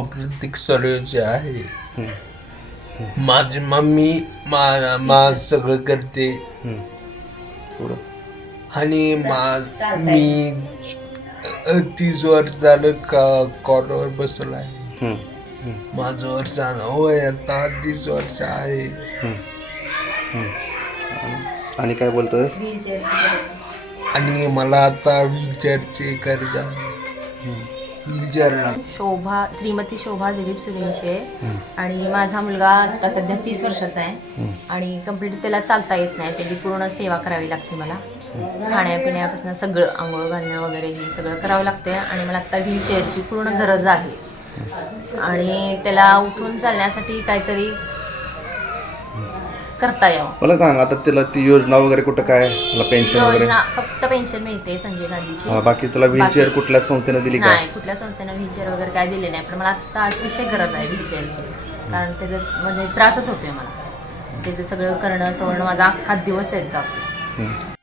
प्रतीक सूर्यवंशी आहे. माझी मम्मी मा मा सगळं करते. आणि मा तीस वर्ष झालं का कॉलवर बसलो आहे. माझं वर्ष होय आता तीस वर्ष आहे. आणि काय बोलतोय? आणि मला आता व्हीलचेअरचे कर्ज आहे. शोभा श्रीमती शोभा दिलीप आहे. आणि माझा मुलगा आता सध्या तीस वर्षाचा आहे. आणि कंप्लीट त्याला चालता येत नाही. त्याची पूर्ण सेवा करावी लागते मला. खाण्यापिण्यापासून सगळं आंघोळ घालणं वगैरे हे सगळं करावं लागते. आणि मला आत्ता व्हीलचेअरची पूर्ण गरज आहे. आणि त्याला उठून चालण्यासाठी काहीतरी करता यावं. मला सांग आता तिला ती योजना वगैरे कुठं काय? मला पेन्शन वगैरे? योजना फक्त पेन्शन मिळते संजय गांधीची. हा, बाकी तुला व्हीलचेअर कुठल्या संस्थेनं दिली काय नाही कुठल्या संस्थेनं व्हीलचेअर वगैरे काय दिले नाही पण मला आत्ता अतिशय गरज आहे व्हीलचेअरची कारण त्याचं म्हणजे त्रासच होतोय मला. त्याचं सगळं करणं सवरणं माझा अख्खा दिवस त्यात जातो.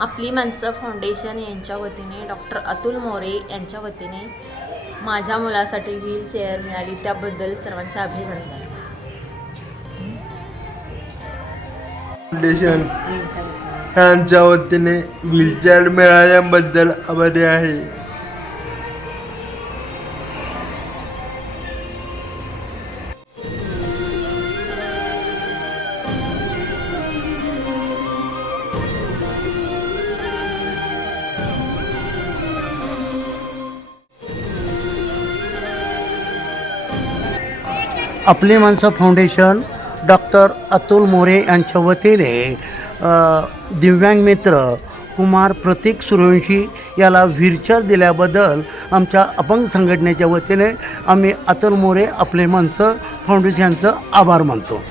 आपली माणसं फाउंडेशन यांच्या वतीने डॉक्टर अतुल मोरे यांच्या वतीने माझ्या मुलासाठी व्हीलचेअर मिळाली. त्याबद्दल सर्वांचे अभिनंदन. फाउंडेशन यांच्या वतीने. यांच्या वतीने व्हीलचेअर मिळाल्याबद्दल आभारी आहे. आपली माणसं फाउंडेशन डॉक्टर अतुल मोरे यांच्या वतीने दिव्यांग मित्र कुमार प्रतीक सुरवंशी याला व्हीलचेअर दिल्याबद्दल आमच्या अपंग संघटनेच्या वतीने आम्ही अतुल मोरे आपले माणसं फाउंडेशनचं आभार मानतो.